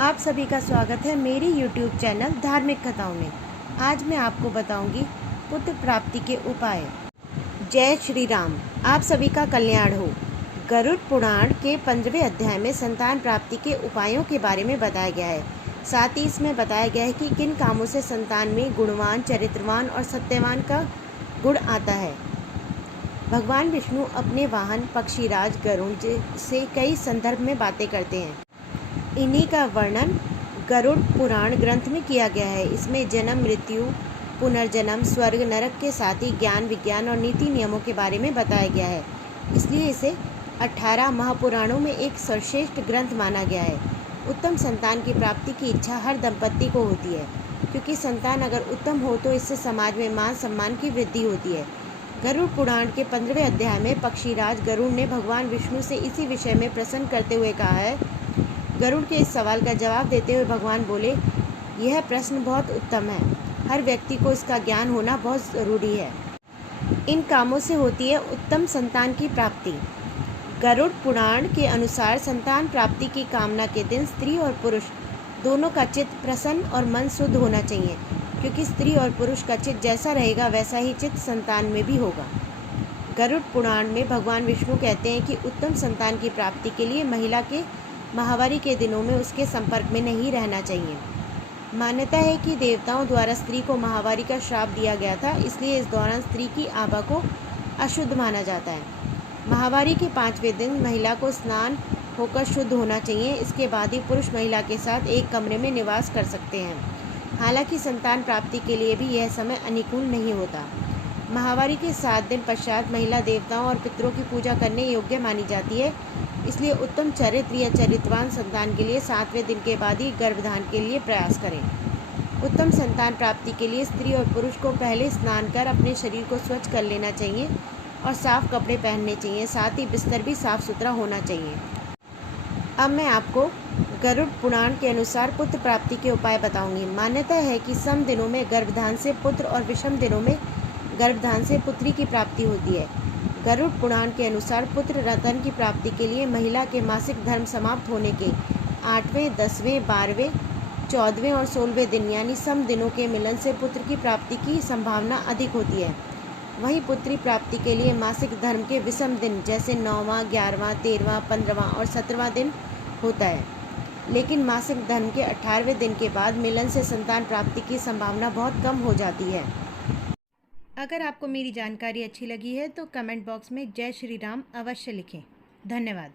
आप सभी का स्वागत है मेरी YouTube चैनल धार्मिक कथाओं में। आज मैं आपको बताऊंगी पुत्र प्राप्ति के उपाय। जय श्री राम। आप सभी का कल्याण हो। गरुड़ पुराण के 15वें अध्याय में संतान प्राप्ति के उपायों के बारे में बताया गया है। साथ ही इसमें बताया गया है कि किन कामों से संतान में गुणवान, चरित्रवान और सत्यवान का गुण आता है। भगवान विष्णु अपने वाहन पक्षीराज गरुड़ से कई संदर्भ में बातें करते हैं। इन्हीं का वर्णन गरुड़ पुराण ग्रंथ में किया गया है। इसमें जन्म, मृत्यु, पुनर्जन्म, स्वर्ग, नरक के साथ ही ज्ञान, विज्ञान और नीति नियमों के बारे में बताया गया है। इसलिए इसे 18 महापुराणों में एक सर्वश्रेष्ठ ग्रंथ माना गया है। उत्तम संतान की प्राप्ति की इच्छा हर दंपत्ति को होती है, क्योंकि संतान अगर उत्तम हो तो इससे समाज में मान सम्मान की वृद्धि होती है। गरुड़ पुराण के 15वें अध्याय में पक्षीराज गरुड़ ने भगवान विष्णु से इसी विषय में प्रश्न करते हुए कहा है। गरुड़ के इस सवाल का जवाब देते हुए भगवान बोले, यह प्रश्न बहुत उत्तम है। हर व्यक्ति को इसका ज्ञान होना बहुत ज़रूरी है। इन कामों से होती है उत्तम संतान की प्राप्ति। गरुड़ पुराण के अनुसार संतान प्राप्ति की कामना के दिन स्त्री और पुरुष दोनों का चित्त प्रसन्न और मन शुद्ध होना चाहिए, क्योंकि स्त्री और पुरुष का चित्त जैसा रहेगा वैसा ही चित्त संतान में भी होगा। गरुड़ पुराण में भगवान विष्णु कहते हैं कि उत्तम संतान की प्राप्ति के लिए महिला के माहवारी के दिनों में उसके संपर्क में नहीं रहना चाहिए। मान्यता है कि देवताओं द्वारा स्त्री को माहवारी का श्राप दिया गया था, इसलिए इस दौरान स्त्री की आभा को अशुद्ध माना जाता है। माहवारी के 5वें दिन महिला को स्नान होकर शुद्ध होना चाहिए। इसके बाद ही पुरुष महिला के साथ एक कमरे में निवास कर सकते हैं। हालांकि संतान प्राप्ति के लिए भी यह समय अनुकूल नहीं होता। माहवारी के 7 दिन पश्चात महिला देवताओं और पितरों की पूजा करने योग्य मानी जाती है। इसलिए उत्तम चरित्र या चरित्रवान संतान के लिए 7वें दिन के बाद ही गर्भधान के लिए प्रयास करें। उत्तम संतान प्राप्ति के लिए स्त्री और पुरुष को पहले स्नान कर अपने शरीर को स्वच्छ कर लेना चाहिए और साफ कपड़े पहनने चाहिए। साथ ही बिस्तर भी साफ सुथरा होना चाहिए। अब मैं आपको गरुड़ पुराण के अनुसार पुत्र प्राप्ति के उपाय बताऊंगी। मान्यता है कि सम दिनों में गर्भधान से पुत्र और विषम दिनों में गर्भधान से पुत्री की प्राप्ति होती है। गरुड़ पुराण के अनुसार पुत्र रतन की प्राप्ति के लिए महिला के मासिक धर्म समाप्त होने के 8वें, 10वें, 12वें, 14वें और 16वें दिन यानी सम दिनों के मिलन से पुत्र की प्राप्ति की संभावना अधिक होती है। वहीं पुत्री प्राप्ति के लिए मासिक धर्म के विषम दिन जैसे 9वां, 11वां, 13वां, 15वां और 17वां दिन होता है। लेकिन मासिक धर्म के 18वें दिन के बाद मिलन से संतान प्राप्ति की संभावना बहुत कम हो जाती है। अगर आपको मेरी जानकारी अच्छी लगी है तो कमेंट बॉक्स में जय श्री राम अवश्य लिखें। धन्यवाद।